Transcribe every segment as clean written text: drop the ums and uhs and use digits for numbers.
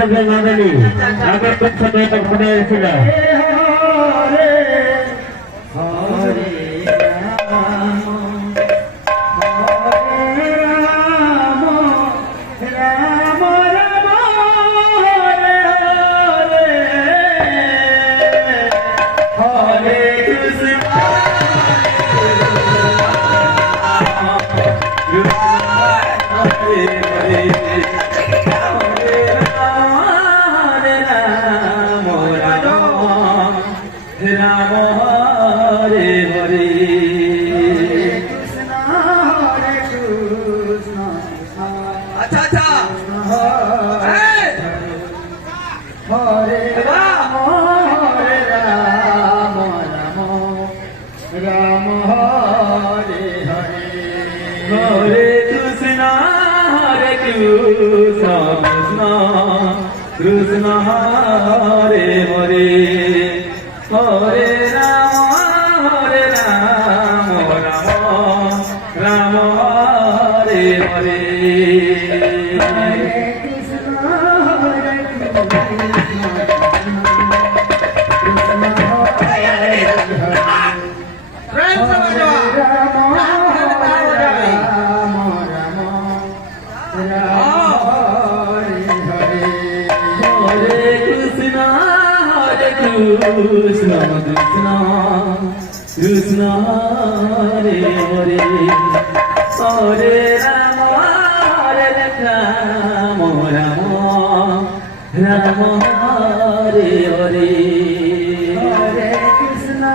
বদলে বাঙালি আগের বছর মেয়েটা ঘুরে এসেছিল Krishna Hare Hare Hare Rama Rama Rama Hare Hare Krishna Krishna Krishna Hare Hare Hare Rama Rama Rama Hare Hare Hare Krishna Hare Krishna Hare Hare Hare Rama Rama Rama Hare Hare Hare Krishna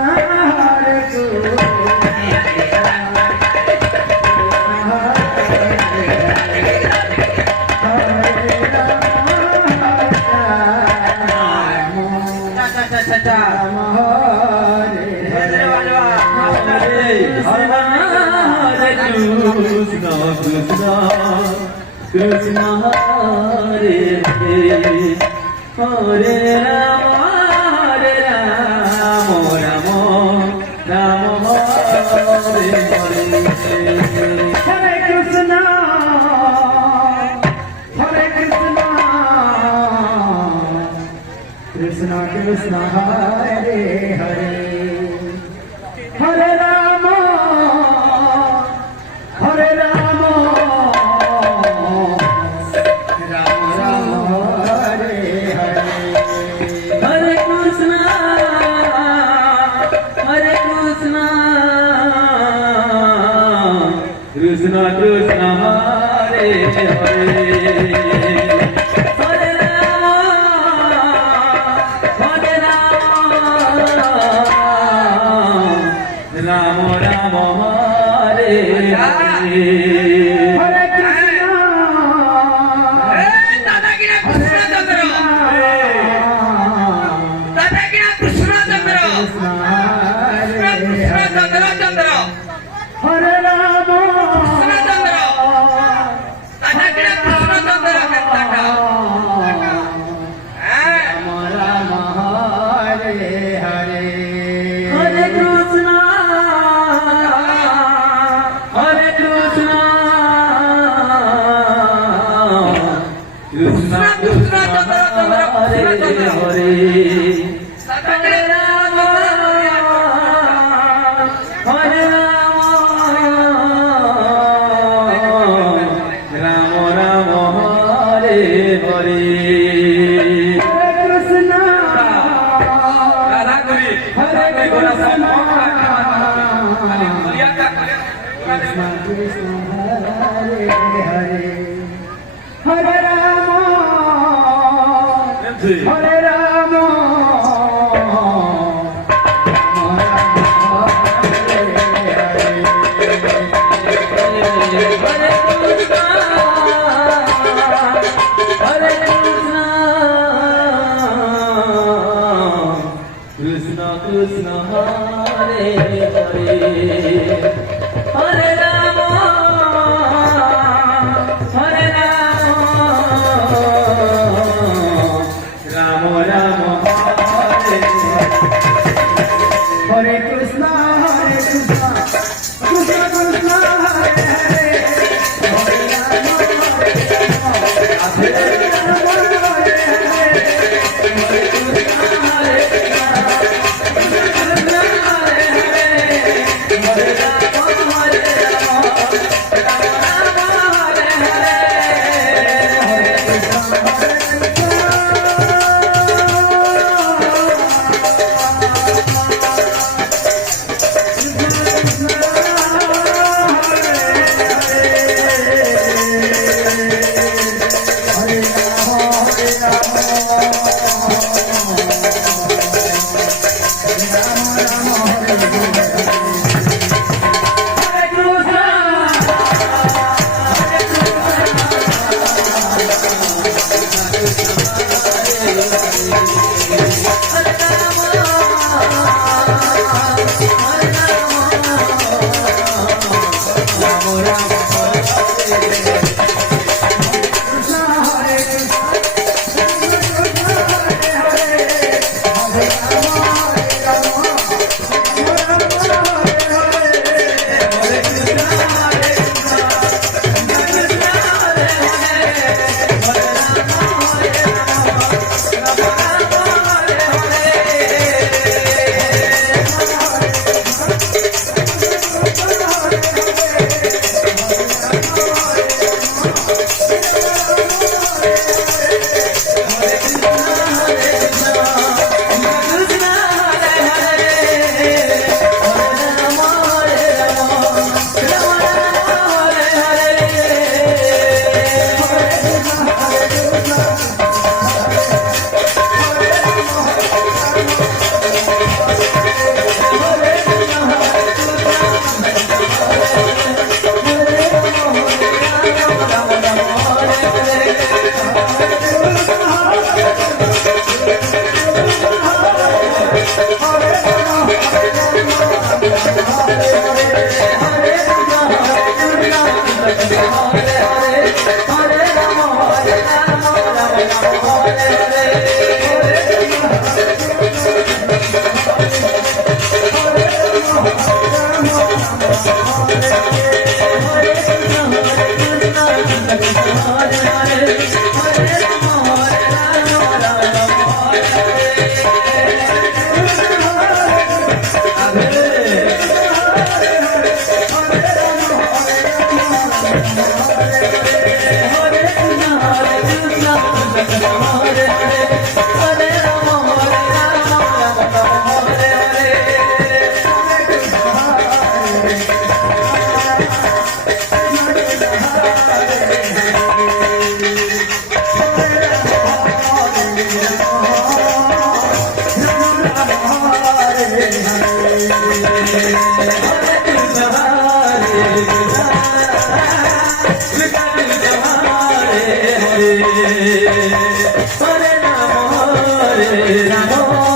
Krishna Krishna Hare Hare Hare Rama Hare Rama Rama Rama Hare Hare Hare Krishna Krishna Krishna Hare Hare Rama Rama Hare Hare Hare Krishna Dada Kira Krishna Chandra Dada Kira Krishna Chandra Krishna Chandra Chandra Hare Rama Krishna Chandra Dada Kira Krishna Chandra Kantaka Rama Rama Hare Hare Hare Krishna Krishna Krishna Chandra Chandra Hare Hare Hare Rama Hare Rama Rama Hare Hare Hare Krishna Radha Guri Hare Krishna Krishna Krishna Hare Hare Hare Rama Hare Rama Krishna Krishna Hare Hare Hare Rama Hare Rama Rama Hare Hare Krishna Krishna Krishna Hare Hare Hare Rama Hare Rama হরে রাম